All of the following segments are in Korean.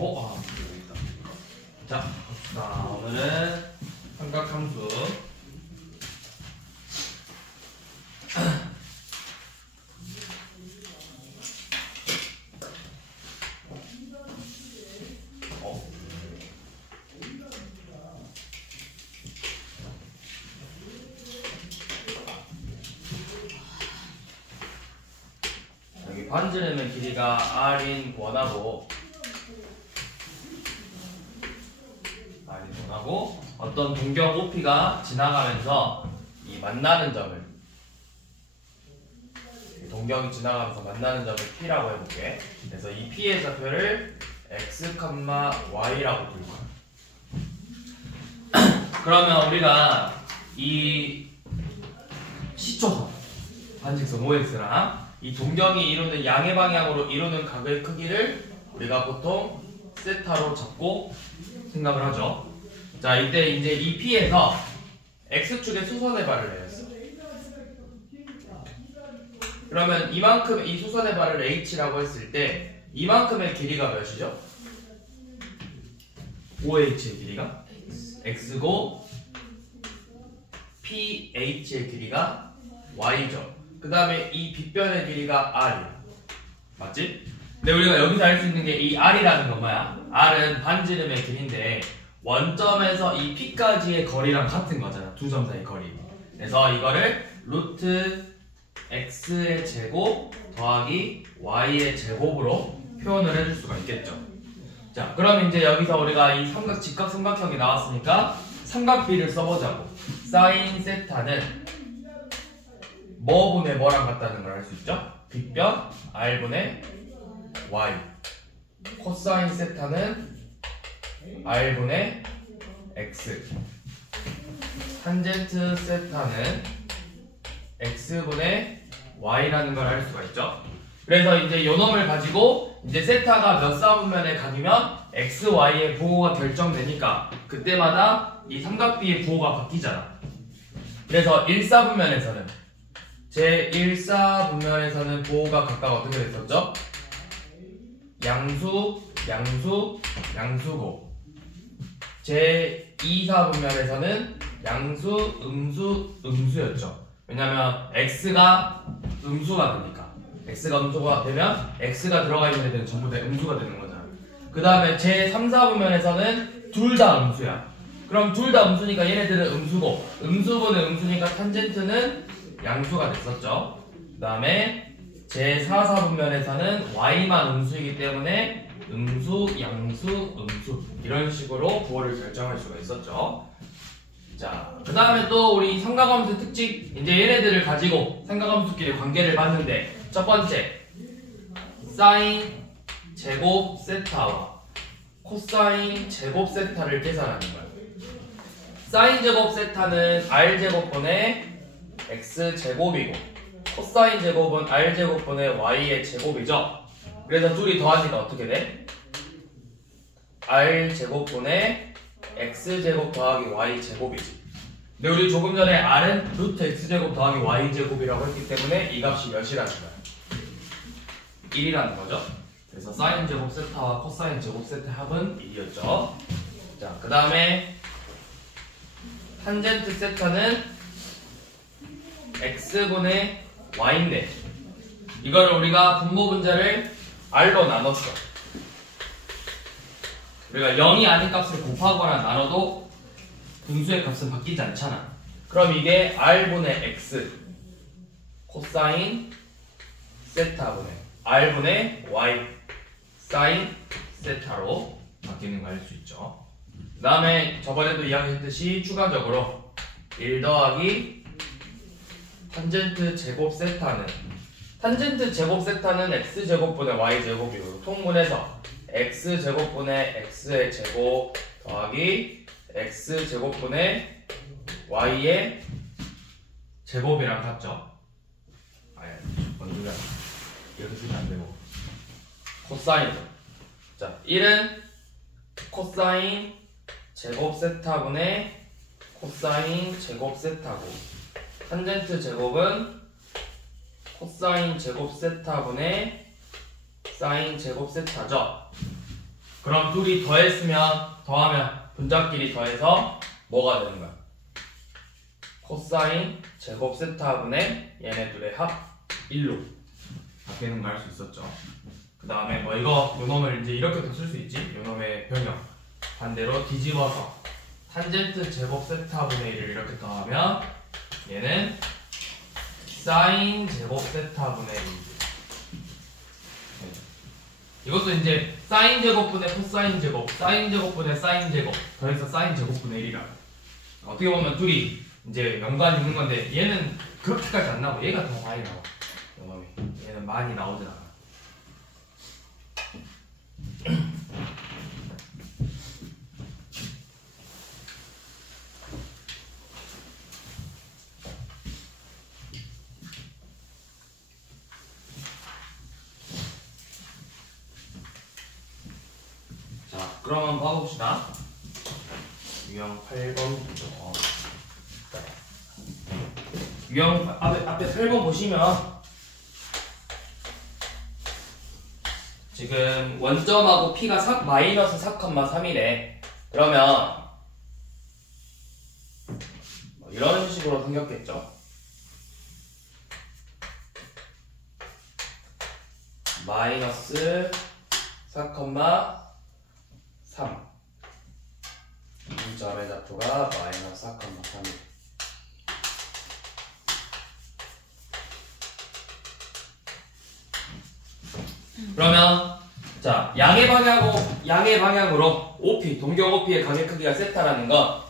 여기 있다. 자, 봅시다. 오늘은 삼각함수. 여기 반지름의 길이가 r인 원하고 어떤 동경 OP가 지나가면서 이 만나는 점을 동경이 지나가면서 만나는 점을 P라고 해볼게. 그래서 이 P의 좌표를 x, y라고 둘 거야. 그러면 우리가 이 시초선 반직선 OX랑 이 동경이 이루는 양의 방향으로 이루는 각의 크기를 우리가 보통 세타로 잡고 생각을 하죠. 자, 이때 이제 이 P에서 X축에 수선의 발을 내렸어. 그러면 이만큼 이 수선의 발을 H라고 했을 때 이만큼의 길이가 몇이죠? OH의 길이가 X고 PH의 길이가 Y죠. 그 다음에 이 빗변의 길이가 R이야. 맞지? 근데 우리가 여기서 알 수 있는 게 이 R이라는 건 뭐야? R은 반지름의 길이인데 원점에서 이 P까지의 거리랑 같은 거잖아. 두 점 사이 거리. 그래서 이거를 루트 X의 제곱 더하기 Y의 제곱으로 표현을 해줄 수가 있겠죠. 자, 그럼 이제 여기서 우리가 이 직각 삼각형이 나왔으니까 삼각비를 써보자고. 사인 세타는 뭐분의 뭐랑 같다는 걸 알 수 있죠? 빗변 R분의 Y. 코사인 세타는 R분의 X. 탄젠트 세타는 X분의 Y라는 걸 알 수가 있죠. 그래서 이제 요 놈을 가지고 이제 세타가 몇 사분면의 각이면 X, Y의 부호가 결정되니까 그때마다 이 삼각비의 부호가 바뀌잖아. 그래서 1사분면에서는 제1사분면에서는 부호가 각각 어떻게 됐었죠? 양수, 양수, 양수고 제2사분면에서는 양수, 음수, 음수였죠. 왜냐면 X가 음수가 되니까. X가 음수가 되면 X가 들어가 있는 애들은 전부 다 음수가 되는 거잖아. 그 다음에 제3사분면에서는 둘 다 음수야. 그럼 둘 다 음수니까 얘네들은 음수고 음수분은 음수니까 탄젠트는 양수가 됐었죠. 그 다음에 제4사분면에서는 Y만 음수이기 때문에 음수, 양수, 음수 이런 식으로 부호를 결정할 수가 있었죠. 자, 그 다음에 또 우리 삼각함수 특징, 이제 얘네들을 가지고 삼각함수끼리 관계를 봤는데 첫 번째, 사인 제곱 세타와 코사인 제곱 세타를 계산하는 거예요. 사인 제곱 세타는 R 제곱분의 X 제곱이고 코사인 제곱은 R 제곱분의 Y의 제곱이죠. 그래서 둘이 더하니까 어떻게 돼? R 제곱분의 X 제곱 더하기 Y 제곱이지. 근데 우리 조금 전에 R은 루트 X 제곱 더하기 Y 제곱이라고 했기 때문에 이 값이 몇이라는 거야? 1이라는 거죠. 그래서 사인 제곱 세타와 코사인 제곱 세타 합은 1이었죠. 자, 그 다음에 탄젠트 세타는 X분의 Y인데 이걸 우리가 분모 분자를 R로 나눴어. 우리가 0이 아닌 값을 곱하거나 나눠도 분수의 값은 바뀌지 않잖아. 그럼 이게 R분의 X 코사인 세타분의 R분의 Y 사인 세타로 바뀌는 걸 알 수 있죠. 그 다음에 저번에도 이야기했듯이 추가적으로 1 더하기 탄젠트 제곱 세타는 탄젠트 제곱 세타는 X제곱분의 Y제곱이고 통분해서 X제곱분의 X의 제곱 더하기 X제곱분의 Y의 제곱이랑 같죠? 아니, 먼저 이렇게 쓰면 안 되고 코사인이죠. 자, 1은 코사인 제곱 세타분의 코사인 제곱 세타고 탄젠트 제곱은 코사인 제곱 세타분의 사인 제곱 세타죠. 그럼 둘이 더하면 분자끼리 더해서 뭐가 되는 거야? 코사인 제곱 세타분의 얘네 둘의 합 1로 바뀌는 거 알 수 있었죠. 그 다음에 뭐 이거 요놈을 이제 이렇게도 쓸 수 있지. 요놈의 변형 반대로 뒤집어서 탄젠트 제곱 세타분의 1을 이렇게 더하면 얘는 사인 제곱 세타분의 1. 이것도 이제 사인 제곱분의 코사인 제곱, 사인 제곱분의 사인 제곱 더해서 사인 제곱분의 1이라. 어떻게 보면 둘이 이제 연관이 있는 건데 얘는 그렇게까지 안 나오고 얘가 더 많이 나와. 얘는 많이 나오진 않아. 자, 그럼 한번 봐봅시다. 유형 8번 보죠. 유형 앞에 8번 보시면 지금 원점하고 P가 마이너스 4,3이래. 그러면 뭐 이런 식으로 생겼겠죠. 마이너스 4,3 이 점의 좌표가 마이너스 4,3이. 그러면 자 양의 방향으로 OP 동경 OP의 가게 크기가 세타라는 건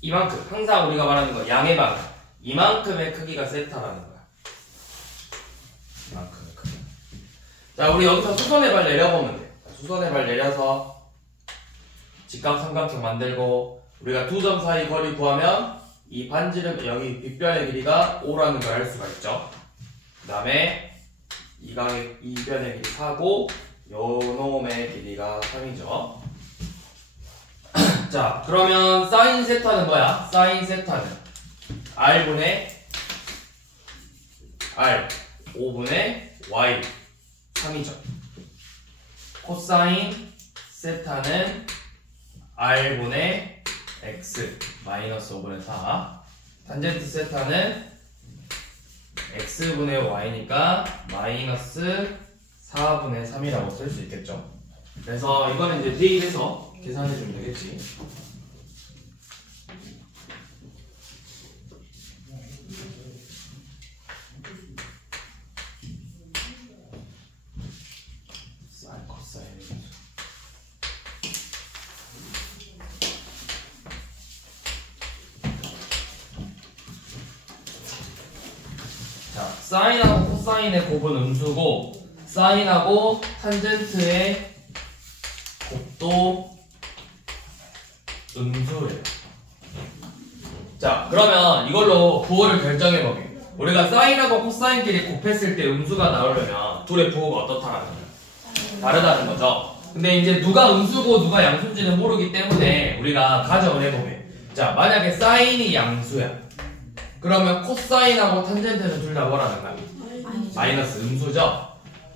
이만큼 항상 우리가 말하는 거 양의 방향 이만큼의 크기가 세타라는 거야. 이만큼의 크기. 자 우리 여기서 수선의 발 내려보면 돼. 수선의 발 내려서 직각 삼각형 만들고 우리가 두 점 사이 거리 구하면 이 반지름 여기 빗변의 길이가 5라는 걸 알 수가 있죠. 그 다음에 이 변의 길이 4고 요 놈의 길이가 3이죠. 자 그러면 사인 세타는 뭐야? 사인 세타는 R분의 R 5분의 Y 3이죠. 코사인 세타는 R분의 X 마이너스 5분의 4 탄젠트 세타는 X분의 Y니까 마이너스 4분의 3이라고 쓸 수 있겠죠. 그래서 이거는 이제 대입해서 계산해주면 되겠지. 사인 코사인 자, 사인하고 코사인의 곱은 음수고 사인하고 탄젠트의 곱도 음수예요. 자, 그러면 이걸로 부호를 결정해보게. 우리가 사인하고 코사인끼리 곱했을 때 음수가 나오려면 둘의 부호가 어떻다라는 거예요? 다르다는 거죠. 근데 이제 누가 음수고 누가 양수인지는 모르기 때문에 우리가 가정을 해보게. 자, 만약에 사인이 양수야. 그러면 코사인하고 탄젠트는 둘 다 뭐라는 거야? 마이너스 음수죠?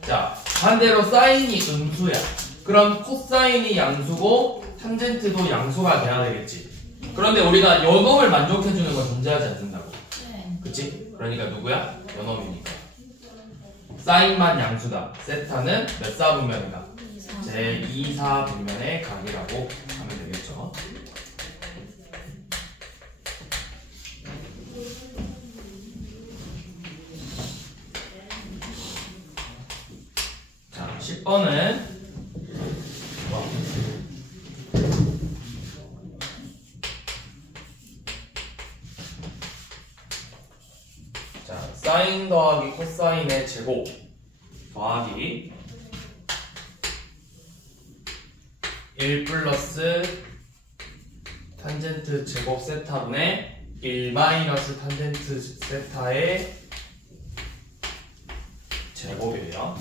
자, 반대로 사인이 음수야. 그럼 코사인이 양수고 탄젠트도 양수가 돼야 되겠지. 그런데 우리가 요놈을 만족해주는 건 존재하지 않는다고. 그치? 그러니까 누구야? 요놈이니까. 사인만 양수다. 세타는 몇 사분면이다? 제 2사분면의 각이라고 하면 되겠죠. 자, 10번은 사인 더하기 코사인의 제곱 더하기 1 플러스 탄젠트 제곱 세타분의 1 마이너스 탄젠트 세타의 제곱이에요.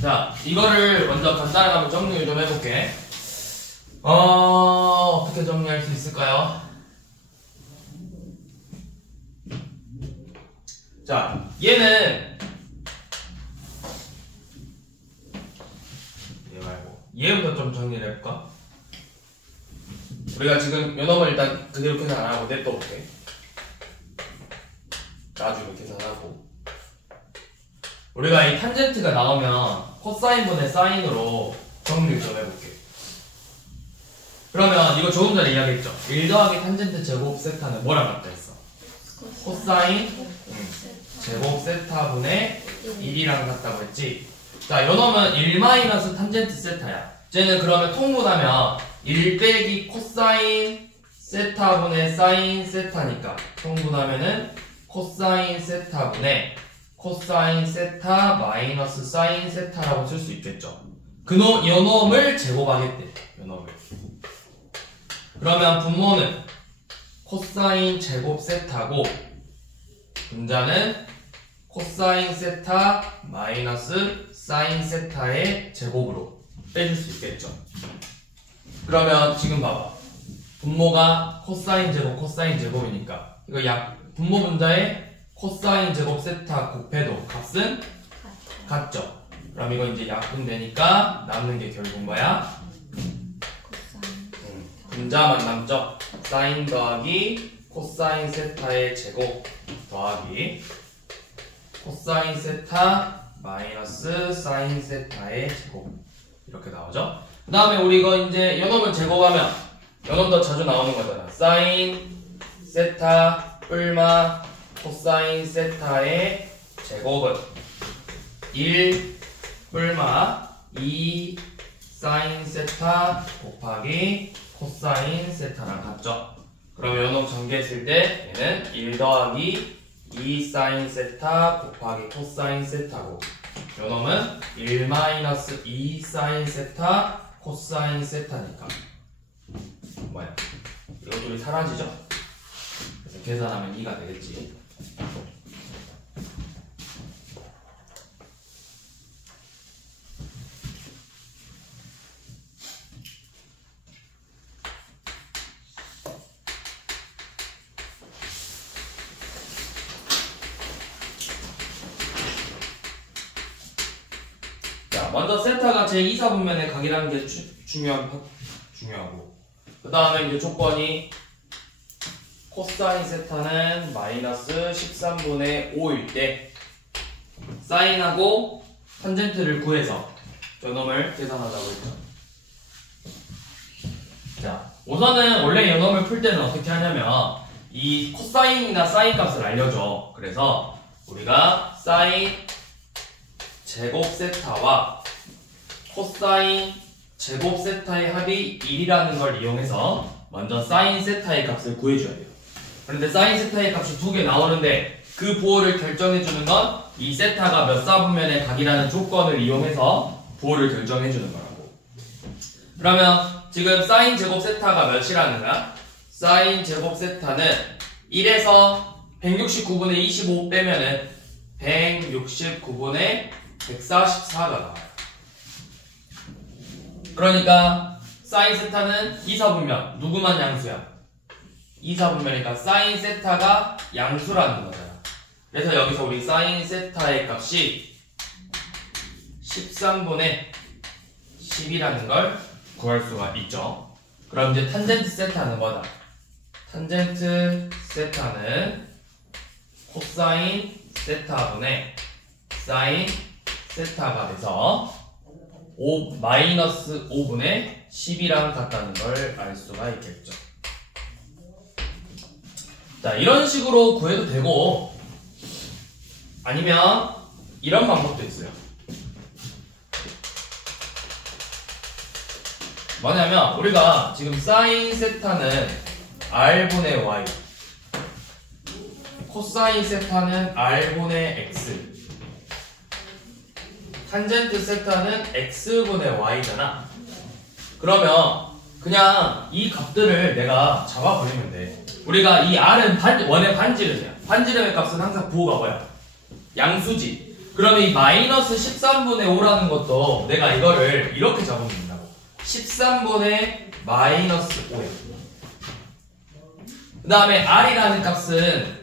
자, 이거를 먼저 간단하게 한번 정리를 좀 해볼게. 어떻게 정리할 수 있을까요? 자, 얘는 해볼까? 우리가 지금 요놈을 일단 그대로 계산 안 하고 냅둬볼게. 나중에 계산하고. 우리가 이 탄젠트가 나오면 코사인분의 사인으로 정리를 좀 해볼게. 그러면 이거 조금 전에 이야기했죠. 1 더하기 탄젠트 제곱 세타는 뭐랑 같다 했어? 코사인 제곱 세타분의 1이랑 같다고 했지. 자, 요놈은 1 마이너스 탄젠트 세타야. 쟤는 그러면 통분하면 1 빼기 코사인 세타분의 사인 세타니까 통분하면은 코사인 세타분의 코사인 세타 마이너스 사인 세타라고 쓸 수 있겠죠. 요놈을 제곱하겠대. 요놈을. 그러면 분모는 코사인 제곱 세타고 분자는 코사인 세타 마이너스 사인 세타의 제곱으로 빼줄 수 있겠죠. 그러면 지금 봐봐. 분모가 코사인 제곱 코사인 제곱이니까 이거 분모 분자에 코사인 제곱 세타 곱해도 값은 같죠. 그럼 이거 이제 약분되니까 남는 게 결국 뭐야? 분자만 남죠. 사인 더하기 코사인 세타의 제곱 더하기 코사인 세타 마이너스 사인 세타의 제곱 이렇게 나오죠. 그 다음에 우리 이거 이제 요놈을 제곱하면 요놈 더 자주 나오는 거잖아. 사인 세타 뿔마 코사인 세타의 제곱은 1 뿔마 2 사인 세타 곱하기 코사인 세타랑 같죠. 그러면 요놈 전개했을 때 얘는 1 더하기 2 사인 세타 곱하기 코사인 세타고 요놈은 1 마이너스 2 사인 세타 코사인 세타니까 뭐야? 이것들이 사라지죠? 그래서 계산하면 2가 되겠지. 자, 먼저 세타가 제2사분면에 각이라는 게 중요하고 그 다음에 이제 조건이 코사인 세타는 마이너스 13분의 5일 때 사인하고 탄젠트를 구해서 요놈을 계산하자고 했죠. 자, 우선은 원래 요놈을 풀 때는 어떻게 하냐면 이 코사인이나 사인 값을 알려줘. 그래서 우리가 사인 제곱 세타와 코사인 제곱 세타의 합이 1이라는 걸 이용해서 먼저 사인 세타의 값을 구해줘야 돼요. 그런데 사인 세타의 값이 2개 나오는데 그 부호를 결정해주는 건 이 세타가 몇 사분면의 각이라는 조건을 이용해서 부호를 결정해주는 거라고. 그러면 지금 사인 제곱 세타가 몇이라는 거야? 사인 제곱 세타는 1에서 169분의 25 빼면은 169분의 144가 나와요. 그러니까 사인 세타는 2사분면 누구만 양수야? 2사분면이니까 사인 세타가 양수라는 거잖아. 그래서 여기서 우리 사인 세타의 값이 13분의 10이라는 걸 구할 수가 있죠. 그럼 이제 탄젠트 세타는 뭐다? 탄젠트 세타는 코사인 세타분의 사인 세타가 돼서 마이너스 5분의 10이랑 같다는 걸 알 수가 있겠죠. 자, 이런 식으로 구해도 되고 아니면 이런 방법도 있어요. 뭐냐면 우리가 지금 사인 세타는 r분의 y 코사인 세타는 r분의 x 탄젠트 세타는 x분의 y잖아. 그러면 그냥 이 값들을 내가 잡아버리면 돼. 우리가 이 r은 원의 반지름이야. 반지름의 값은 항상 부호가 뭐야? 양수지. 그러면 이 마이너스 13분의 5라는 것도 내가 이거를 이렇게 잡으면 된다고. 13분의 마이너스 5야. 그 다음에 r이라는 값은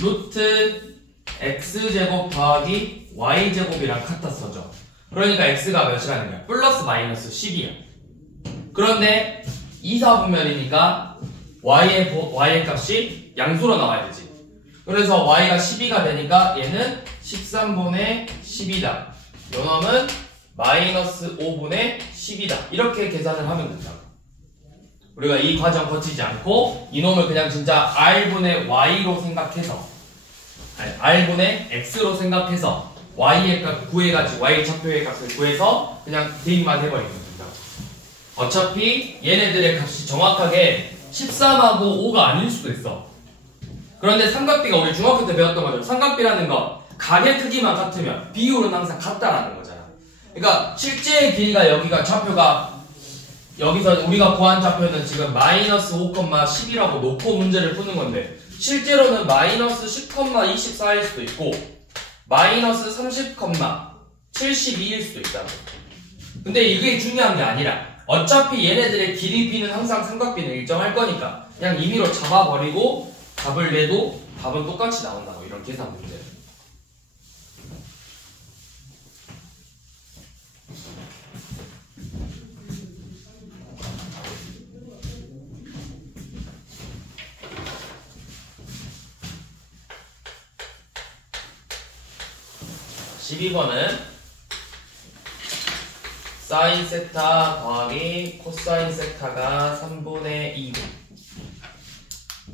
루트 x제곱 더하기 y제곱이랑 같았어죠. 그러니까 x가 몇이라는 거야? 플러스 마이너스 10이야. 그런데 2, 4분면이니까 y의 값이 양수로 나와야 되지. 그래서 y가 12가 되니까 얘는 13분의 10이다. 요 놈은 마이너스 5분의 10이다. 이렇게 계산을 하면 된다고. 우리가 이 과정 거치지 않고 이놈을 그냥 진짜 r분의 y로 생각해서 r분의 x로 생각해서 y의 값 구해가지고 y 좌표의 값을 구해서 그냥 대입만 해버리면 된다고. 어차피 얘네들의 값이 정확하게 13하고 5가 아닐 수도 있어. 그런데 삼각비가 우리 중학교 때 배웠던 거죠. 삼각비라는 거 각의 크기만 같으면 비율은 항상 같다라는 거잖아. 그러니까 실제의 길이가 여기가 좌표가 여기서 우리가 구한 좌표는 지금 마이너스 5,10이라고 놓고 문제를 푸는 건데 실제로는 마이너스 10,24일 수도 있고 마이너스 30,72일 수도 있다고. 근데 이게 중요한 게 아니라 어차피 얘네들의 길이 비는 항상 삼각비는 일정할 거니까 그냥 임의로 잡아버리고 답을 내도 답은 똑같이 나온다고. 이런 계산 문제. 12번은 사인 세타 더하기 코사인 세타가 3분의 2고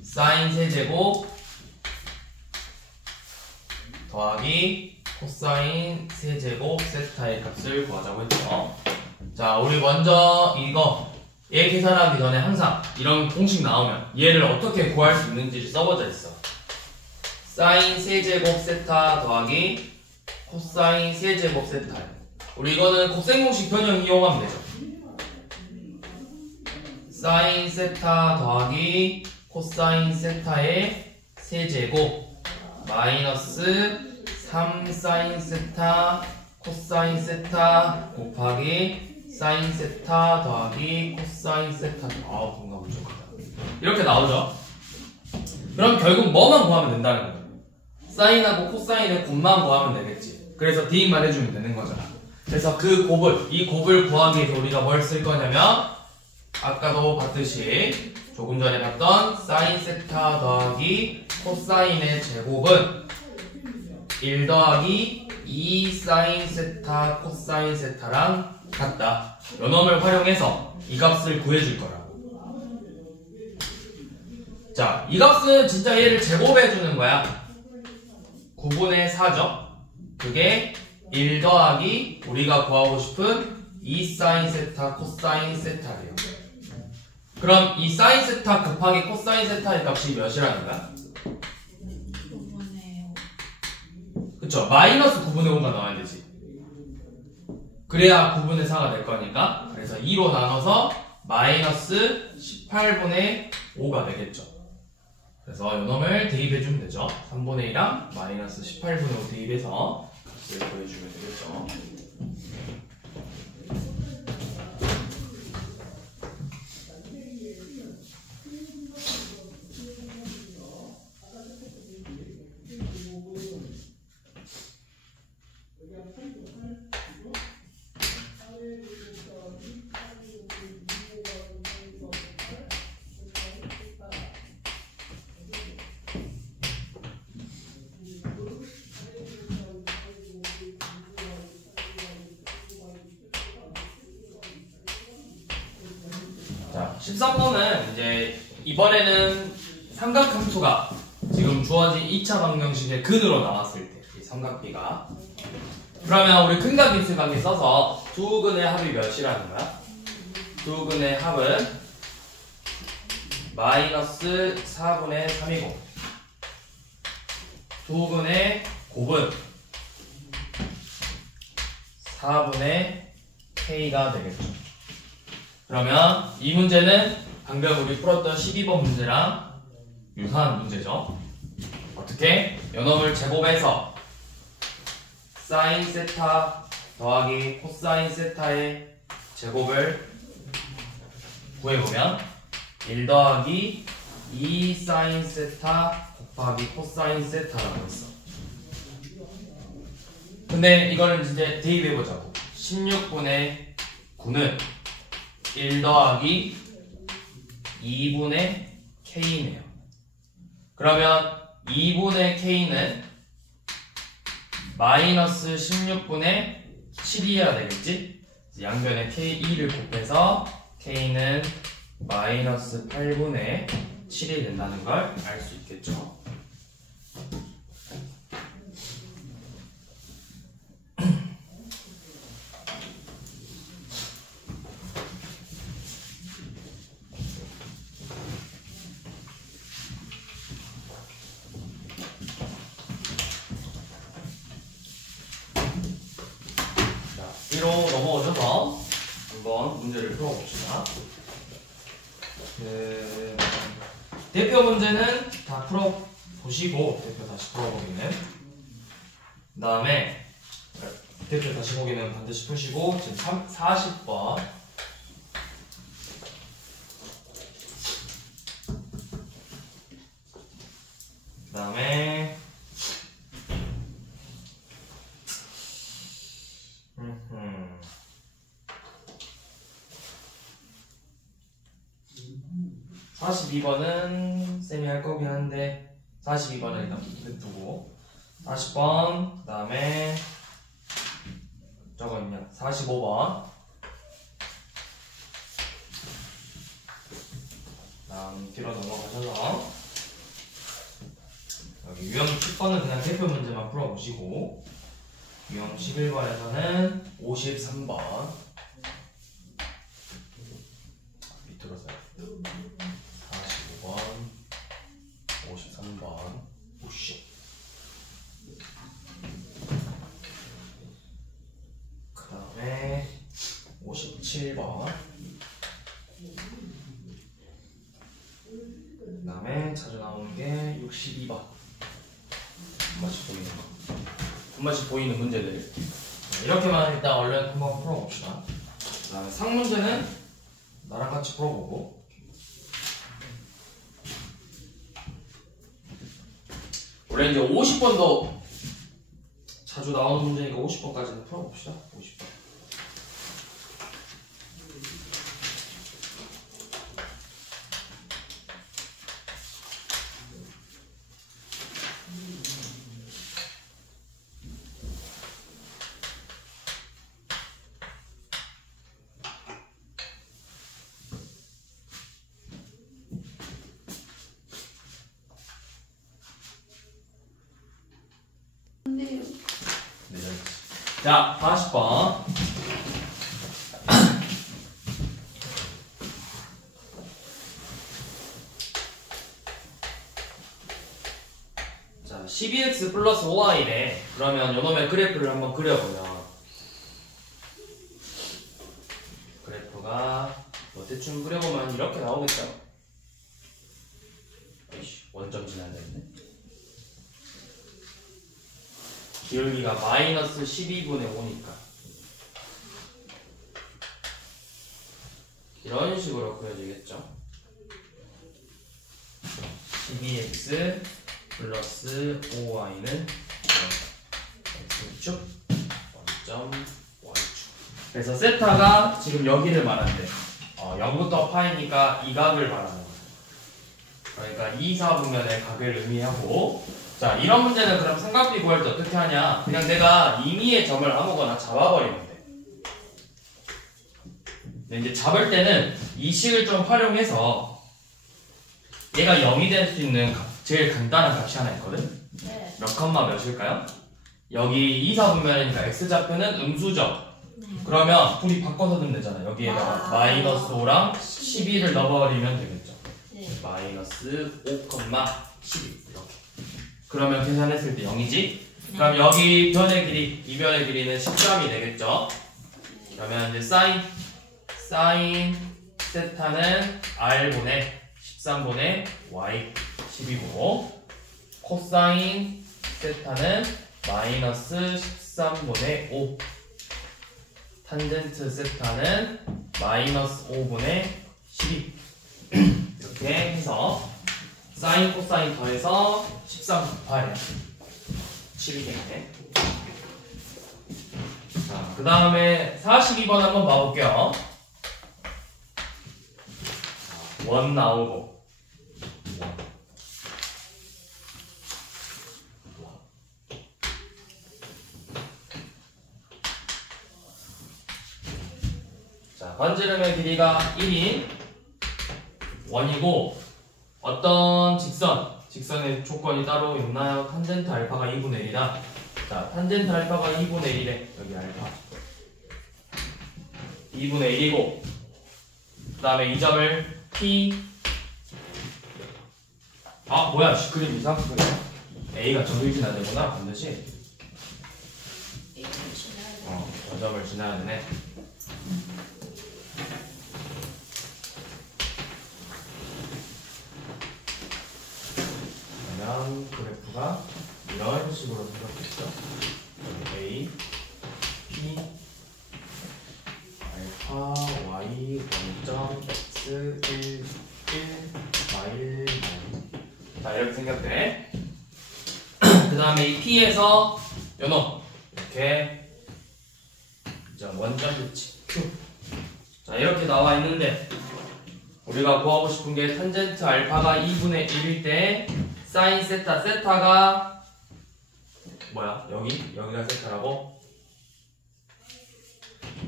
사인 세제곱 더하기 코사인 세제곱 세타의 값을 구하자고 했죠. 자, 우리 먼저 이거 얘 계산하기 전에 항상 이런 공식 나오면 얘를 어떻게 구할 수 있는지를 써보자 했어. 사인 세제곱 세타 더하기 코사인 세제곱 세타. 우리 이거는 곱셈 공식 변형 이용하면 되죠. 사인 세타 더하기 코사인 세타의 세제곱 마이너스 3 사인 세타 코사인 세타 곱하기 사인 세타 더하기 코사인 세타. 아우, 뭔가 부족하다. 이렇게 나오죠. 그럼 결국 뭐만 구하면 된다는 거예요. 사인하고 코사인의 곱만 구하면 되겠지. 그래서 대입만 해주면 되는 거잖아. 그래서 그 곱을, 이 곱을 구하기 위해서 우리가 뭘 쓸 거냐면 아까도 봤듯이 조금 전에 봤던 사인 세타 더하기 코사인의 제곱은 1 더하기 2 사인 세타 코사인 세타랑 같다. 요 놈을 활용해서 이 값을 구해줄 거라고. 자, 이 값은 진짜 얘를 제곱해주는 거야. 9분의 4죠. 그게 1 더하기 우리가 구하고 싶은 2 사인 세타 코사인 세타래요. 그럼 이 사인 세타 곱하기 코사인 세타의 값이 몇이라는 거야? 9분의 5. 그쵸? 마이너스 9분의 5가 나와야 되지. 그래야 9분의 4가 될 거니까. 그래서 2로 나눠서 마이너스 18분의 5가 되겠죠. 그래서 요놈을 대입해주면 되죠. 3분의 1이랑 마이너스 18분의 5 대입해서 값을 구해주면 되겠죠. 자, 13번은 이제 이번에는 삼각함수가 지금 주어진 2차 방정식의 근으로 나왔을 때 이 삼각비가 그러면 우리 근각 인수관계 써서 두 근의 합이 몇이라는 거야? 두 근의 합은 마이너스 4분의 3이고 두 근의 곱은 4분의 k가 되겠죠. 그러면 이 문제는 방금 우리 풀었던 12번 문제랑 유사한 문제죠. 어떻게? 요놈을 제곱해서 사인 세타 더하기 코사인 세타의 제곱을 구해보면 1 더하기 2 사인 세타 곱하기 코사인 세타라고 했어. 근데 이거는 이제 대입해보자고. 16분의 9는 1 더하기 2분의 K네요. 그러면 2분의 K는 마이너스 16분의 7이어야 되겠지? 양변에 K2를 곱해서 K는 마이너스 8분의 7이 된다는 걸 알 수 있겠죠. 로 넘어오셔서 한번 문제를 풀어봅시다. 대표 문제는 다 풀어보시고, 대표 다시 풀어보기는. 그 다음에 대표 다시 보기는 반드시 푸시고, 지금 40번. 그 다음에 42번은 쌤이 할 거긴 한데 42번은 일단 냅두고 40번 그 다음에 저거 있냐 45번 다음 뒤로 넘어가셔서 여기 유형 10번은 그냥 대표 문제만 풀어보시고 유형 11번에서는 53번 밑으로 써요. 45번 53번 오씨 그 다음에 57번 그 다음에 자주 나오는 게 62번 한 번씩 보이는 문제들 이렇게만 일단 얼른 한번 풀어봅시다. 그 다음에 상문제는 나랑 같이 풀어보고 원래 이제 50번도 자주 나오는 문제니까 50번까지는 풀어봅시다. 50번. 자, 40번. 자, 12x 플러스 5y래. 그러면 요놈의 그래프를 한번 그려보면 그래프가 뭐 대충 그려보면 이렇게 나오겠죠? 에이씨, 원점 지나야 되는데. 기울기가 마이너스 12분의 5니까 이런 식으로 그려지겠죠. 12x 플러스 5y는 x축 원점 y축. 그래서 세타가 지금 여기를 말한대. 0부터 파이니까 이 각을 말하는 거예요. 그러니까 2, 4분면의 각을 의미하고 자, 이런 문제는 그럼 삼각비 구할 때 어떻게 하냐? 그냥 내가 임의의 점을 아무거나 잡아버리면 돼. 근데 이제 잡을 때는 이 식을 좀 활용해서 얘가 0이 될 수 있는 제일 간단한 값이 하나 있거든? 네. 몇 컴마 몇일까요? 여기 2, 4분면이니까 x좌표는 음수죠? 네. 그러면 둘이 바꿔서 넣으면 되잖아. 여기에다가 마이너스 5랑 12를 넣어버리면 되겠죠. 네. 마이너스 5,12 이렇게. 그러면 계산했을 때 0이지? 그럼 여기 변의 길이, 이 변의 길이는 13이 되겠죠? 그러면 이제 사인 세타는 r분의 13분의 y 10이고 코사인 세타는 마이너스 13분의 5 탄젠트 세타는 마이너스 5분의 12 이렇게 해서 사인 코사인 더해서 13 곱하래요. 7이겠네. 자, 그 다음에 42번 한번 봐볼게요. 원 나오고 원. 자, 반지름의 길이가 1인 원이고 어떤 직선의 조건이 따로 있나요? 탄젠트 알파가 2분의 1이다. 자, 탄젠트 알파가 2분의 1에 여기 알파 2분의 1이고 그 다음에 이 점을 P 뭐야 그림 이상 A가 점을 지나야 되구나 반드시 저 점을 지나야 되네. 그러면 그래프가 이런 식으로 생겼겠죠. A, P, 알파, Y, 원점, X, 1, 1, Y, 1. 자, 이렇게 생겼대. 그 다음에 이 P에서 요놈 이렇게 원점 배치 Q. 자, 이렇게 나와 있는데 우리가 구하고 싶은 게 탄젠트 알파가 2분의 1일 때 사인 세타, 세타가 뭐야? 여기가 세타라고?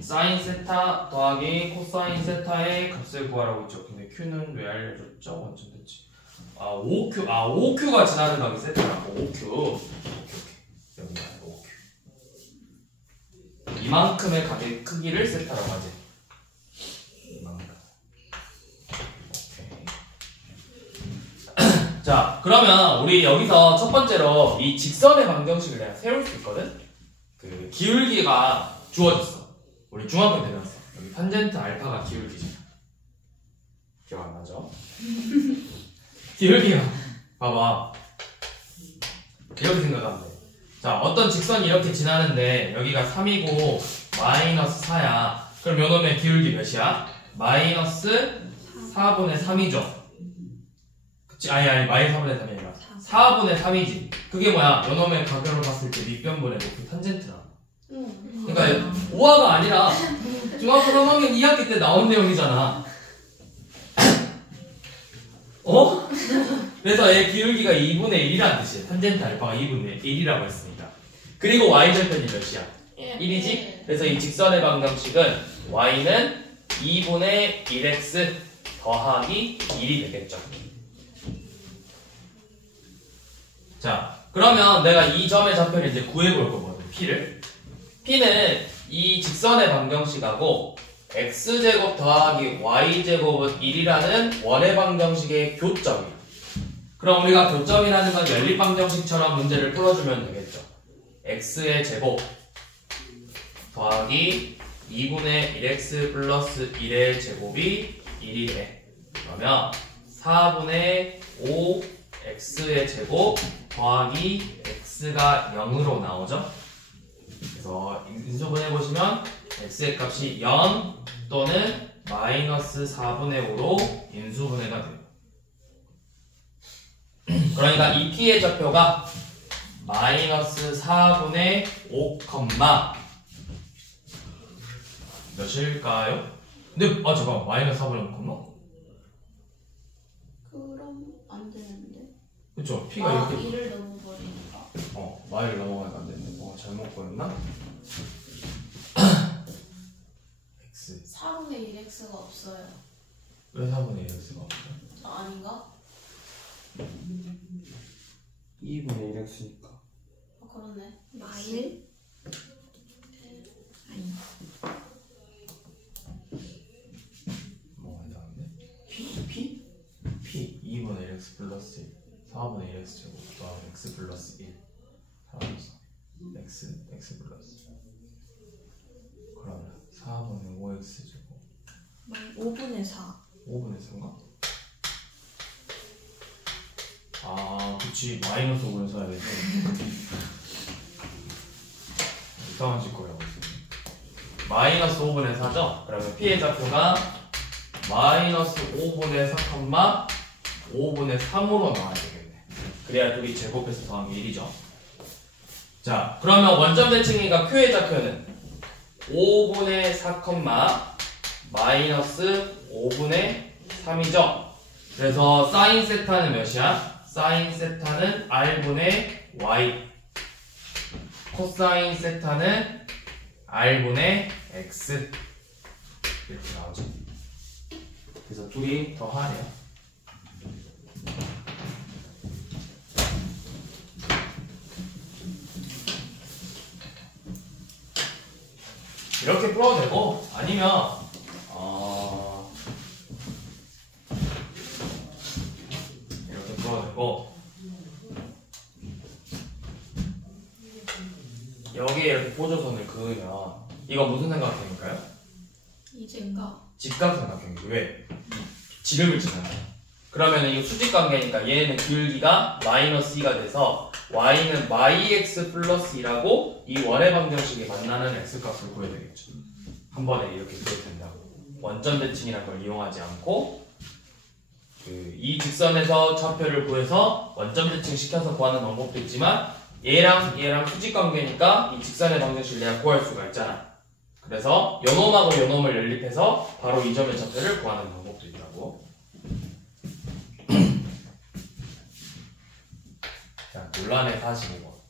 사인 세타 더하기 코사인 세타의 값을 구하라고 했죠. 근데 Q는 왜 알려줬죠? 원점 됐지. OQ가 지나는 각이 세타라고. OQ. 여기가 OQ. 이만큼의 각의 크기를 세타라고 하지. 이만큼. 오케이. 자, 그러면 우리 여기서 첫 번째로 이 직선의 방정식을 내가 세울 수 있거든? 그 기울기가 주어졌어. 우리 중학교 때 배웠어. 여기 탄젠트 알파가 기울기잖아. 기억 안 나죠? 기울기가 봐봐. 이렇게 생각하면 돼. 자, 어떤 직선이 이렇게 지나는데 여기가 3이고 마이너스 4야. 그럼 요놈의 기울기 몇이야? 마이너스 4분의 3이죠. 그치? 아니 마이너스 4분의 3이 아니라 4분의 3이지. 그게 뭐야? 요놈의 가격을 봤을 때 밑변분의 높이 탄젠트라. 그러니까 오화가 아니라 중학교 3학년 2학기 때 나온 내용이잖아. 그래서 얘 기울기가 2분의 1이라는 뜻이에요. 탄젠트 알파가 2분의 1이라고 했으니까. 그리고 y절편이 몇이야? 1이지? 그래서 이 직선의 방정식은 y는 2분의 1x 더하기 1이 되겠죠. 자, 그러면 내가 이 점의 좌표를 이제 구해볼 거거든, p를. p는 이 직선의 방정식하고 x제곱 더하기 y제곱은 1이라는 원의 방정식의 교점이에요. 그럼 우리가 교점이라는 건 연립방정식처럼 문제를 풀어주면 되겠죠. x의 제곱 더하기 2분의 1x 플러스 1의 제곱이 1이래. 그러면 4분의 5 x의 제곱 더하기 x가 0으로 나오죠. 그래서 인수분해 보시면 x의 값이 0 또는 마이너스 4분의 5로 인수분해가 돼요. 그러니까 이 p의 좌표가 마이너스 4분의 5, 몇일까요? 근데 잠깐 마이너스 4분의 5, 그럼 안 되는데. 그쵸? p가 이렇게 2를 넘어버리니까. 마이를 넘어가면 안 되는데 잘못 보였나? x 4분의 1x가 없어요. 왜 4분의 1x가 없어요? 아닌가? 2분의 1x니까 그렇네. 마일? 아니. 뭐가 나오는데? p 2분의 1x 플러스 1 4분의 1x 제곱 더하기 x 플러스 1 사라져서 x 플러스 그러면 4분의 5x 제곱 5분의 4. 5분의 4인가? 그치 마이너스 5분의 4야 되지. 이상한 짓거리 하고 있어. 마이너스 5분의 4죠? 그러면 p의 좌표가 마이너스 5분의 4, 5분의 3으로 나와야 되겠네. 그래야 둘이 제곱해서 더하면 1이죠. 자, 그러면 원점 대칭이니까 q의 좌표는 5분의 4, 마이너스 5분의 3이죠. 그래서 사인 세타는 몇이야? 사인 세타는 R분의 Y, 코사인 세타는 R분의 X 이렇게 나오죠. 그래서 둘이 더하네요. 이렇게 풀어도 되고, 아니면 이렇게 풀어도 되고, 여기에 이렇게 보조선을 그으면 이거 무슨 삼각형일까요? 이젠가. 직각삼각형이죠. 왜? 지름을 지나요. 그러면 이 수직관계니까 얘는 길기가 마이너스 2가 돼서 y는 yx 플러스 2라고 이 원의 방정식에 만나는 x값을 구해야 되겠죠. 한 번에 이렇게 구해도 된다고. 원점 대칭이라는 걸 이용하지 않고 이 직선에서 좌표를 구해서 원점 대칭 시켜서 구하는 방법도 있지만 얘랑 수직관계니까 이 직선의 방정식을 내가 구할 수가 있잖아. 그래서 요놈하고 요놈을 연립해서 바로 이 점의 좌표를 구하는 방법도 있다고. 자, 논란의 사실이고.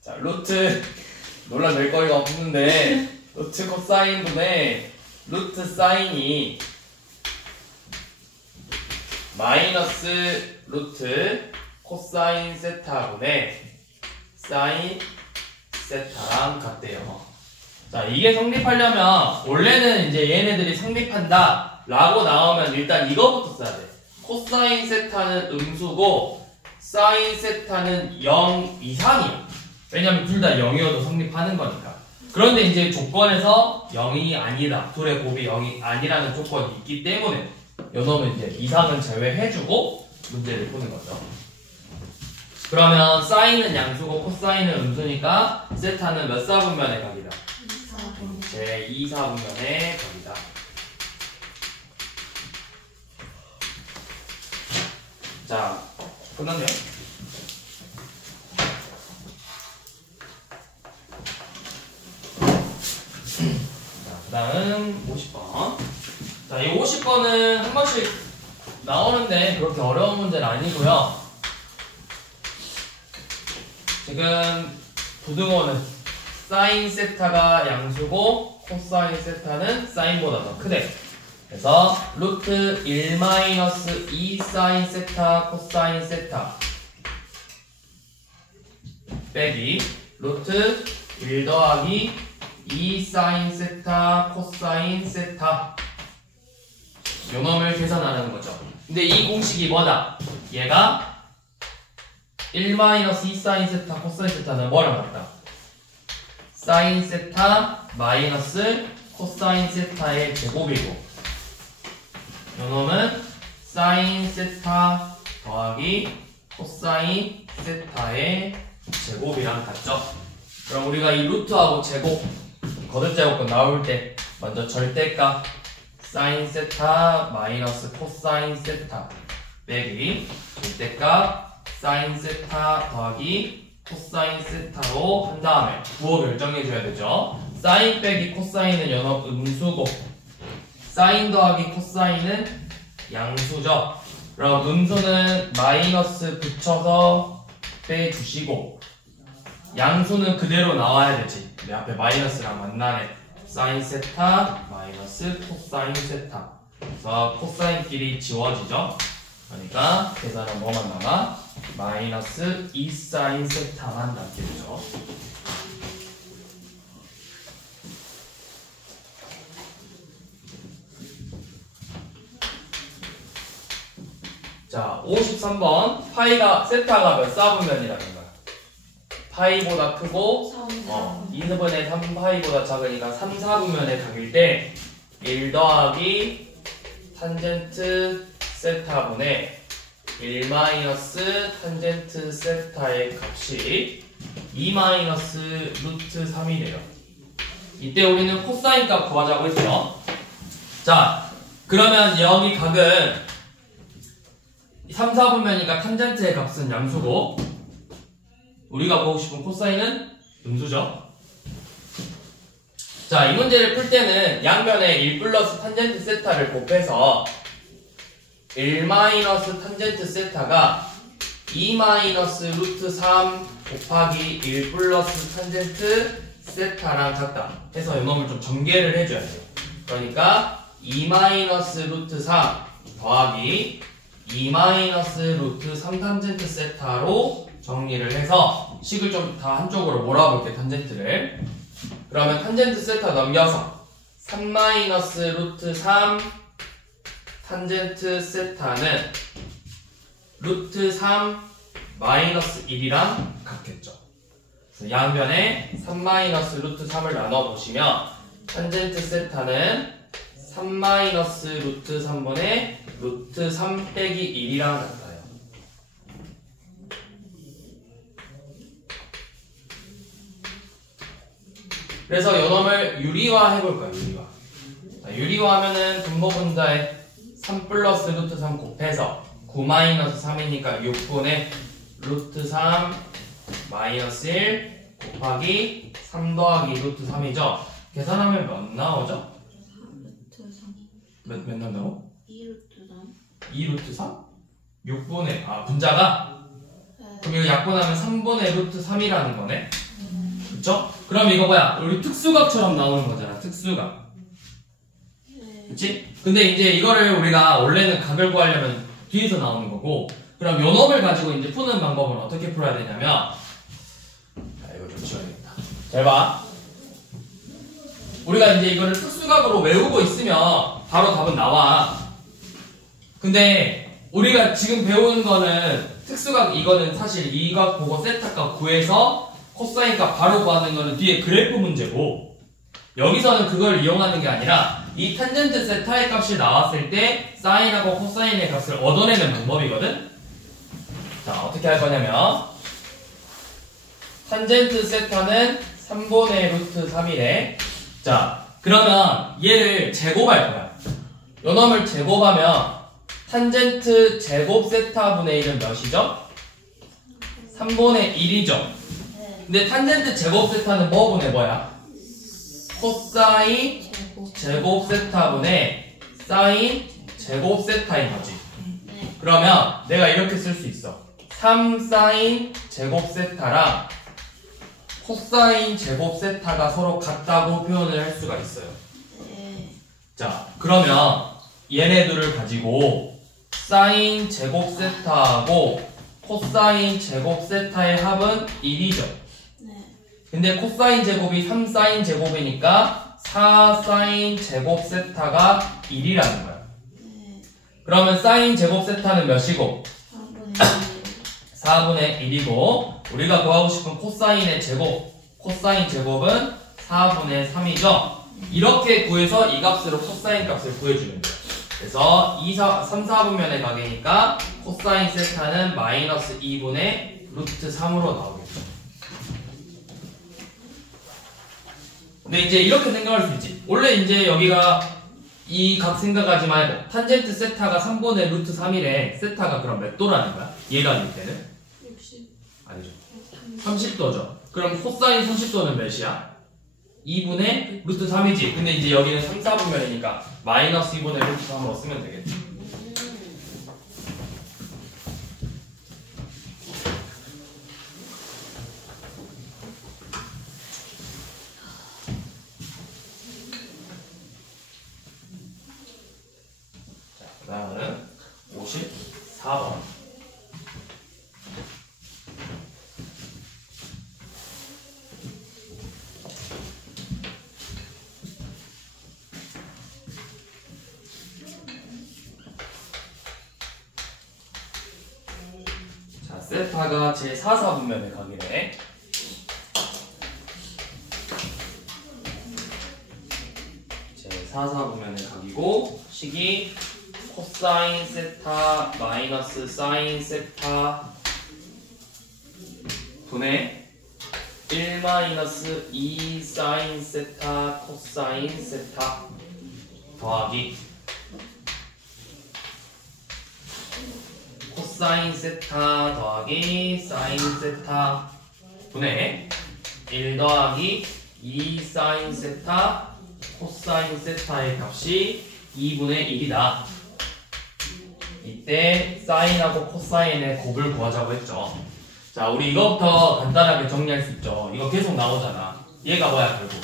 자, 루트 논란 낼 거리가 없는데 루트 코사인분의 루트 사인이 마이너스 루트 코사인 세타분의 사인 세타랑 같대요. 자, 이게 성립하려면 원래는 이제 얘네들이 성립한다 라고 나오면 일단 이거부터 써야 돼. 코사인 세타는 음수고 사인 세타는 0 이상이야. 왜냐면 둘 다 0이어도 성립하는 거니까. 그런데 이제 조건에서 0이 아니다, 둘의 곱이 0이 아니라는 조건이 있기 때문에 요놈은 이제 이상은 제외해주고 문제를 푸는 거죠. 그러면 사인은 양수고 코사인은 음수니까 세타는 몇 사분면의 각이다? 제 2사분면의 각이다. 자, 끝났네요. 자, 그 다음 50번. 자, 이 50번은 한 번씩 나오는데 그렇게 어려운 문제는 아니고요. 지금 부등호는 사인 세타가 양수고 코사인 세타는 사인보다 더 크대. 그래서 루트 1-2 사인 세타 코사인 세타 빼기 루트 1 더하기 2 사인 세타 코사인 세타 요놈을 계산하는 거죠. 근데 이 공식이 뭐다? 얘가 1-2 사인 세타 코사인 세타는 뭐랑 같다? 사인 세타 마이너스 코사인 세타의 제곱이고 요놈은 사인 세타 더하기 코사인 세타의 제곱이랑 같죠? 그럼 우리가 이 루트하고 제곱, 거듭제곱근 나올 때 먼저 절대값 사인 세타 마이너스 코사인 세타 빼기 절대값 사인 세타 더하기 코사인 세타로 한 다음에 부호 결정해줘야 되죠. 사인 빼기 코사인은 연업 음수고 사인 더하기 코사인은 양수죠. 그럼 음수는 마이너스 붙여서 빼주시고 양수는 그대로 나와야 되지. 내 앞에 마이너스랑 만나네. 사인 세타 마이너스 코사인 세타. 그래서 코사인끼리 지워지죠. 그러니까 계산은 뭐만 남아? 마이너스 2 사인 세타만 남게 되죠. 자, 53번 파이가 세타가 몇 사분면이라는 거야? 파이보다 크고 2분의 3 파이보다 작으니까 3, 4분면의 각일 때 1 더하기 탄젠트 세타분의 1 마이너스 탄젠트 세타의 값이 2 마이너스 루트 3이래요. 이때 우리는 코사인 값 구하자고 했죠. 자, 그러면 여기 각은 3, 4분면이니까 탄젠트의 값은 양수고 우리가 보고 싶은 코사인은 음수죠. 자, 이 문제를 풀 때는 양변에 1 플러스 탄젠트 세타를 곱해서 1 마이너스 탄젠트 세타가 2 마이너스 루트 3 곱하기 1 플러스 탄젠트 세타랑 같다 해서 이놈을 좀 전개를 해줘야 돼요. 그러니까 2 마이너스 루트 3 더하기 2 마이너스 루트 3 탄젠트 세타로 정리를 해서 식을 좀 다 한쪽으로 몰아볼게. 탄젠트를. 그러면 탄젠트 세타 넘겨서 3 마이너스 루트 3 탄젠트 세타는 루트 3 마이너스 1이랑 같겠죠. 그래서 양변에 3 마이너스 루트 3을 나눠보시면 탄젠트 세타는 3 마이너스 루트 3분의 루트 3 빼기 1이랑 같아요. 그래서 요놈을 유리화 해볼까요? 유리화. 자, 유리화하면은 분모분자에 3 플러스 루트 3 곱해서 9 마이너스 3이니까 6분의 루트 3 마이너스 1 곱하기 3 더하기 루트 3이죠. 계산하면 몇 나오죠? 3루트 3. 몇 나온다고? 2루트 3. 2루트 3? 6분의 분자가? 네. 그럼 이거 약분하면 3분의 루트 3이라는 거네? 그쵸? 그럼 이거 뭐야? 우리 특수각처럼 나오는 거잖아. 특수각. 네. 그치? 근데 이제 이거를 우리가 원래는 각을 구하려면 뒤에서 나오는 거고, 그럼 요 놈을 가지고 이제 푸는 방법은 어떻게 풀어야 되냐면, 자, 이거 좀 지워야겠다. 잘 봐. 우리가 이제 이거를 특수각으로 외우고 있으면 바로 답은 나와. 근데 우리가 지금 배우는 거는 특수각 이거는 사실 이 각 보고 세타값 구해서 코사인 값 바로 구하는 거는 뒤에 그래프 문제고, 여기서는 그걸 이용하는 게 아니라 이 탄젠트 세타의 값이 나왔을 때 사인하고 코사인의 값을 얻어내는 방법이거든. 자, 어떻게 할 거냐면 탄젠트 세타는 3분의 루트 3이래. 자, 그러면 얘를 제곱할 거야. 요 놈을 제곱하면 탄젠트 제곱 세타분의 1은 몇이죠? 3분의 1이죠. 네. 근데 탄젠트 제곱 세타는 뭐분의 뭐야? 코사인 제곱 세타분의 사인 제곱 세타인 거지. 네. 그러면 내가 이렇게 쓸 수 있어. 3 사인 제곱 세타랑 코사인 제곱 세타가 서로 같다고 표현을 할 수가 있어요. 네. 자, 그러면 얘네들을 가지고 사인 제곱 세타하고 코사인 제곱 세타의 합은 1이죠. 네. 근데 코사인 제곱이 3 사인 제곱이니까 4 사인 제곱 세타가 1이라는 거야. 네. 그러면 사인 제곱 세타는 몇이고? 4분의 4분의 1이고, 우리가 구하고 싶은 코사인의 제곱, 코사인 제곱은 4분의 3이죠. 이렇게 구해서 이 값으로 코사인 값을 구해주면 돼요. 그래서 3, 4분면의 가게니까 코사인 세타는 마이너스 2분의 루트 3으로 나오겠죠. 근데 이제 이렇게 생각할 수 있지. 원래 이제 여기가 이 각 생각하지 말고 탄젠트 세타가 3분의 루트 3이래. 세타가 그럼 몇 도라는 거야? 얘가 될 때는? 60. 아니죠. 30도죠. 그럼 코사인 30도는 몇이야? 2분의 루트 3이지. 근데 이제 여기는 3, 4분면이니까 마이너스 2분의 루트 3으로 쓰면 되겠지. 자, 그 다음은 54번. 자, 세타가 제 4사분면의 각이래. 제 4사분면의 각이고, 식이 코사인 세타 마이너스 사인 세타 분의 1 마이너스 2 사인 세타 코사인 세타 더하기 코사인 세타 더하기 사인 세타 분의 1 더하기 2 사인 세타 코사인 세타의 값이 2분의 1이다. 이때 사인하고 코사인의 곱을 구하자고 했죠. 자, 우리 이거부터 간단하게 정리할 수 있죠. 이거 계속 나오잖아. 얘가 뭐야 결국?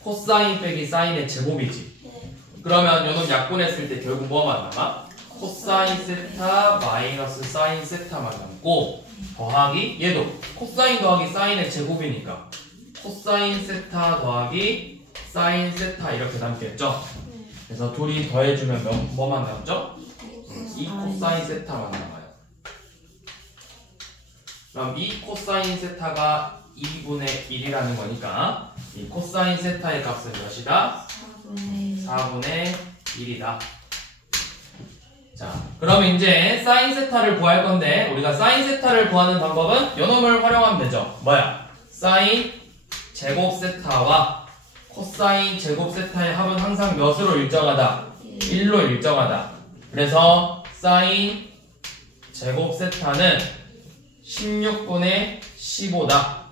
코사인 빼기 사인의 제곱이지. 네. 그러면 요놈 약분했을 때 결국 뭐만 남아? 코사인 세타 마이너스 사인 세타만 남고 더하기 얘도 코사인 더하기 사인의 제곱이니까 코사인 세타 더하기 사인 세타 이렇게 남겠죠? 네. 그래서 둘이 더해주면 뭐만 남죠? 2 코사인 세타만 남아요. 그럼 2 코사인 세타가 2분의 1이라는 거니까 이 코사인 세타의 값은 몇이다? 4분의 1이다. 자, 그럼 이제 사인 세타를 구할 건데 우리가 사인 세타를 구하는 방법은 요놈을 활용하면 되죠. 뭐야? 사인 제곱 세타와 코사인 제곱 세타의 합은 항상 몇으로 일정하다? 1로 일정하다. 그래서 사인 제곱 세타는 16분의 15다.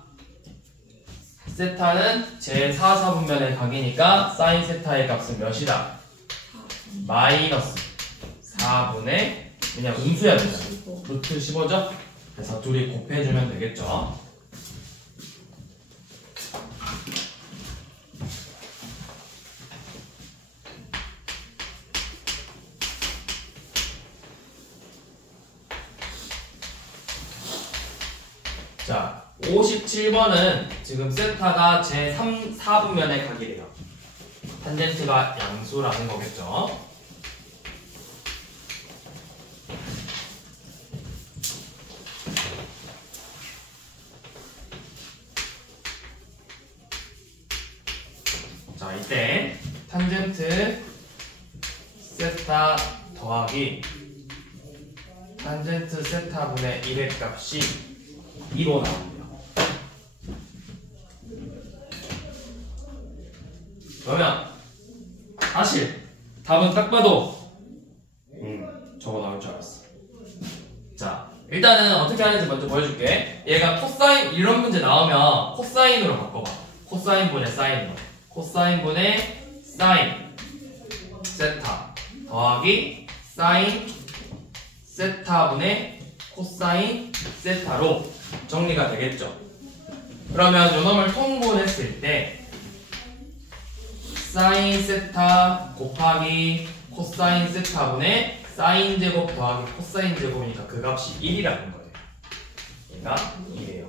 세타는 제4, 4분면의 각이니까 사인 세타의 값은 몇이다? 마이너스 4분의 왜냐 음수야 되잖아. 루트 15죠? 그래서 둘이 곱해주면 되겠죠. 자, 57번은 지금 세타가 제3, 4분면의 각이래요. 탄젠트가 양수라는 거겠죠. 자, 이때 탄젠트 세타 더하기 탄젠트 세타분의 1의 값이 2로 나옵니다. 그러면 사실 답은 딱 봐도 저거 나올 줄 알았어. 자, 일단은 어떻게 하는지 먼저 보여줄게. 얘가 코사인 이런 문제 나오면 코사인으로 바꿔봐. 코사인분의 사인으로. 코사인분의 사인 세타 더하기 사인 세타분의 코사인 세타로 정리가 되겠죠. 그러면 요놈을 통분했을 때 사인 세타 곱하기 코사인 세타분의 사인 제곱 더하기 코사인 제곱이니까 그 값이 1이라는 거예요. 얘가 1이에요.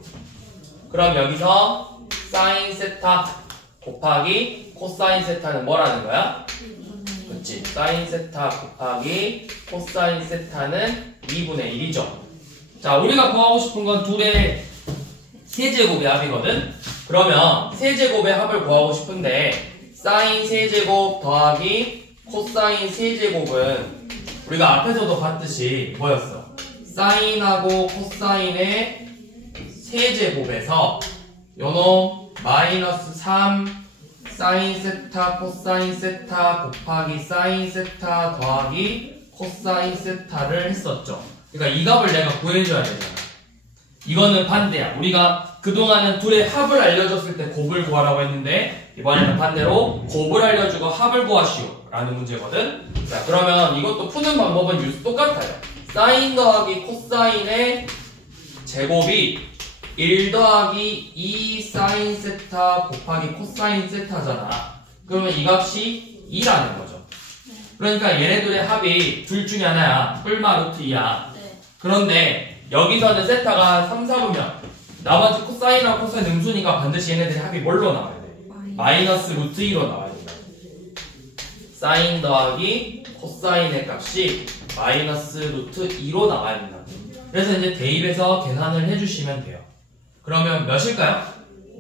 그럼 여기서 사인 세타 곱하기 코사인 세타는 뭐라는 거야? 그치? 사인 세타 곱하기 코사인 세타는 2분의 1이죠. 자, 우리가 구하고 싶은 건 둘의 세제곱의 합이거든? 그러면 세제곱의 합을 구하고 싶은데 사인 세제곱 더하기 코사인 세제곱은 우리가 앞에서도 봤듯이 뭐였어? 사인하고 코사인의 세제곱에서 요놈 마이너스 3 사인 세타 코사인 세타 곱하기 사인 세타 더하기 코사인 세타를 했었죠. 그러니까 이 값을 내가 구해줘야 되잖아. 이거는 반대야. 우리가 그동안은 둘의 합을 알려줬을 때 곱을 구하라고 했는데 이번에는 반대로 곱을 알려주고 합을 구하시오 라는 문제거든. 자, 그러면 이것도 푸는 방법은 똑같아요. 사인 더하기 코사인의 제곱이 1 더하기 2 사인 세타 곱하기 코사인 세타잖아. 그러면 이 값이 2라는 거죠. 그러니까 얘네들의 합이 둘 중에 하나야. 뿔마 루트 2야. 그런데 여기서는 세타가 3, 4분면 나머지 코사인이랑 코사인 음수니까 반드시 얘네들의 합이 뭘로 나와야 돼? 마이너스 루트 2로 나와야 된다. 사인 더하기 코사인의 값이 마이너스 루트 2로 나와야 된다. 그래서 이제 대입해서 계산을 해주시면 돼요. 그러면 몇일까요?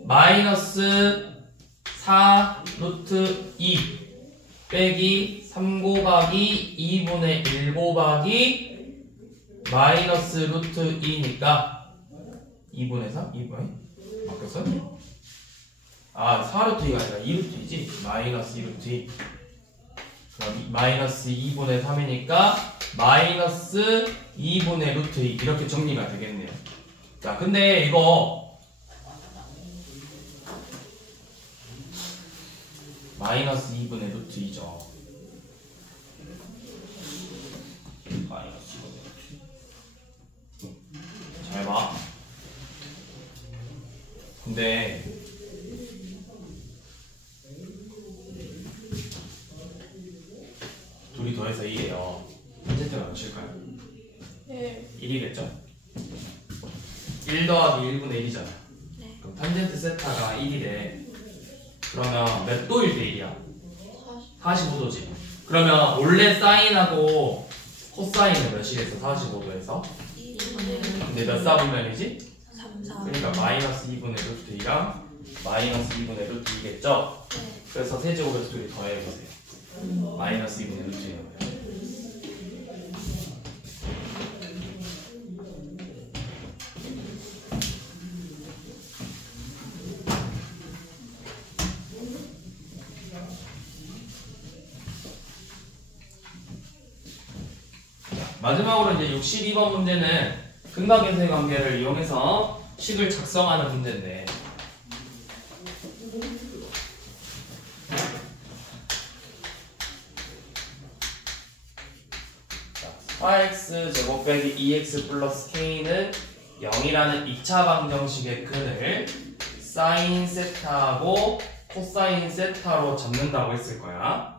마이너스 4 루트 2 빼기 3 곱하기 2분의 1 곱하기 마이너스 루트 2니까 2분의 3? 2분의? 바뀌었어요? 아, 4 루트 2가 아니라 2 루트 2지? 마이너스 2 루트 2. 그럼 마이너스 2분의 3이니까 마이너스 2분의 루트 2 이렇게 정리가 되겠네요. 자, 근데 이거 마이너스 2분의 루트 2죠. 마이너스 2분의 루트 2. 잘 봐. 근데 둘이 더해서 2예요. 탄젠트가 몇일까요? 1이겠죠? 1 더하기 1분의 1이잖아. 네. 그럼 탄젠트 세타가 1이래. 그러면 몇 도일 때 1이야? 45도지. 그러면 원래 사인하고 코사인은 몇이겠어? 45도에서? 2분의 근데 몇 사분면이지? 3, 4. 그러니까 마이너스 2분의 루트 2랑 마이너스 2분의 루트 2겠죠? 네. 그래서 세제곱에서 둘이 더해보세요. 마이너스 2분의 루트 2요. 마지막으로 이제 62번 문제는 근각인수의 관계를 이용해서 식을 작성하는 문제인데, 자, 4x 제곱 빼기 2x 플러스 k는 0이라는 2차 방정식의 근을 사인 세타하고 코사인 세타로 잡는다고 했을 거야.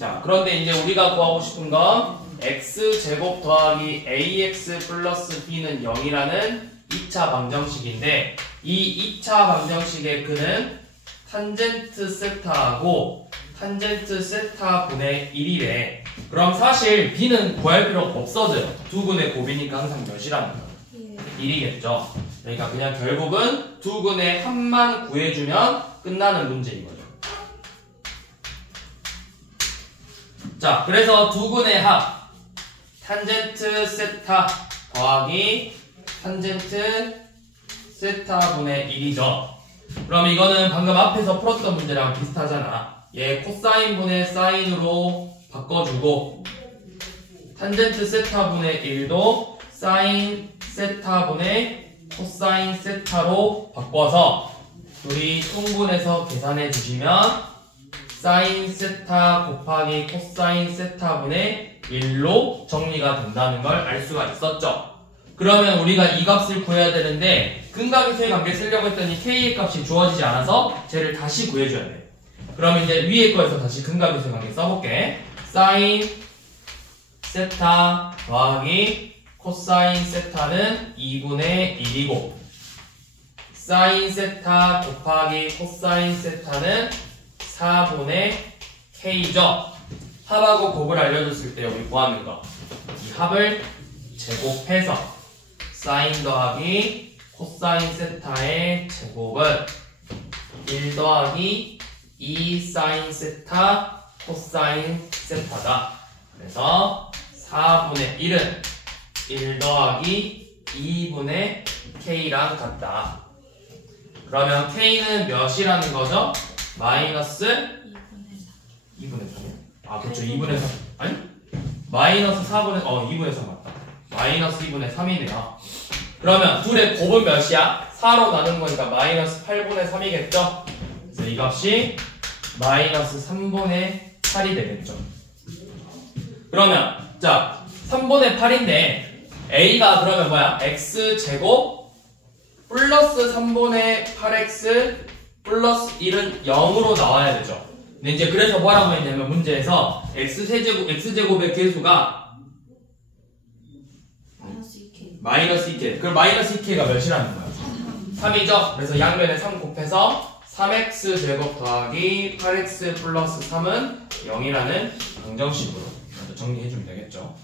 자, 그런데 이제 우리가 구하고 싶은 건 x제곱 더하기 ax 플러스 b는 0이라는 2차 방정식인데, 이 2차 방정식의 근은 탄젠트 세타하고 탄젠트 세타 분의 1이래. 그럼 사실 b는 구할 필요가 없어져요. 두 근의 곱이니까 항상 몇이라는 거야? 1이겠죠. 그러니까 그냥 결국은 두 근의 합만 구해주면 끝나는 문제인 거죠. 자, 그래서 두 근의 합 탄젠트 세타 더하기 탄젠트 세타 분의 1이죠. 그럼 이거는 방금 앞에서 풀었던 문제랑 비슷하잖아. 얘 코사인 분의 사인으로 바꿔주고, 탄젠트 세타 분의 1도 사인 세타 분의 코사인 세타로 바꿔서 둘이 통분해서 계산해 주시면 사인 세타 곱하기 코사인 세타 분의 1로 정리가 된다는 걸 알 수가 있었죠. 그러면 우리가 이 값을 구해야 되는데 근각인수의 관계 쓰려고 했더니 k의 값이 주어지지 않아서 쟤를 다시 구해줘야 돼. 그럼 이제 위에 거에서 다시 근각인수의 관계 써볼게. 사인 세타 더하기 코사인 세타는 2분의 1이고, 사인 세타 곱하기 코사인 세타는 4분의 k죠. 합하고 곱을 알려줬을 때 우리 구하는 거, 이 합을 제곱해서 사인 더하기 코사인 세타의 제곱은 1 더하기 2 사인 세타 코사인 세타다. 그래서 4분의 1은 1 더하기 2분의 k랑 같다. 그러면 k는 몇이라는 거죠? 마이너스 2분의 3이요? 아, 그렇죠. 2분의 3. 아니? 마이너스 2분의 3 맞다. 마이너스 2분의 3이네요. 그러면 둘의 곱은 몇이야? 4로 나눈 거니까 마이너스 8분의 3이겠죠? 그래서 이 값이 마이너스 3분의 8이 되겠죠. 그러면, 자, 3분의 8인데, a가 그러면 뭐야? x제곱 플러스 3분의 8x 플러스 1은 0으로 나와야 되죠. 근데 이제 그래서 뭐라고 했냐면 문제에서 x제곱의 개수가 마이너스 2k. 그럼 마이너스 2k가 몇이라는 거야? 3이죠? 그래서 양면에 3 곱해서 3x제곱 더하기 8x 플러스 3은 0이라는 방정식으로 먼저 정리해주면 되겠죠.